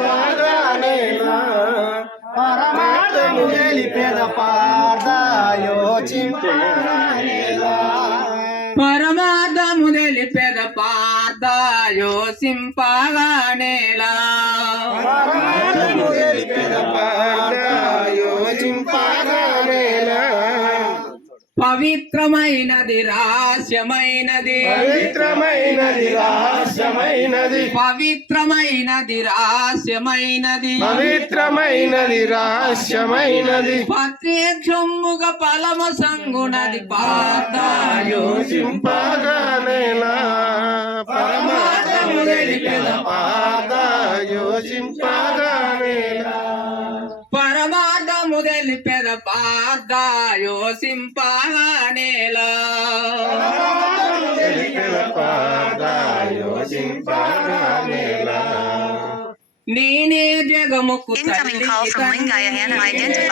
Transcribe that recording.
యోచింపగానేలా పరమార్థము తెలిపెద పార్థ యోచింపగానేలా పరమార్థము తెలిపెద పార్థ యోచింపగానేలా పరమార్థము తెలిపెద పార్థ యోచింపగానేలా పవిత్రమైనది రహస్యమైనది పవిత్రమైనది రహస్యమైనది పవిత్రమైనది రహస్యమైనది పవిత్రమైనది రహస్యమైనది ప్రత్యక్షముగా ఫలము సంగునది పార్థ యోచింపగానేలా పరమార్థము తెలిపెద పార్థ యోచింపగానేలా పరమార్థము తెలిపెద పార్థ యోచింపగానేలా నేనే జగముకు Incoming call from Lingaya Hannah identified.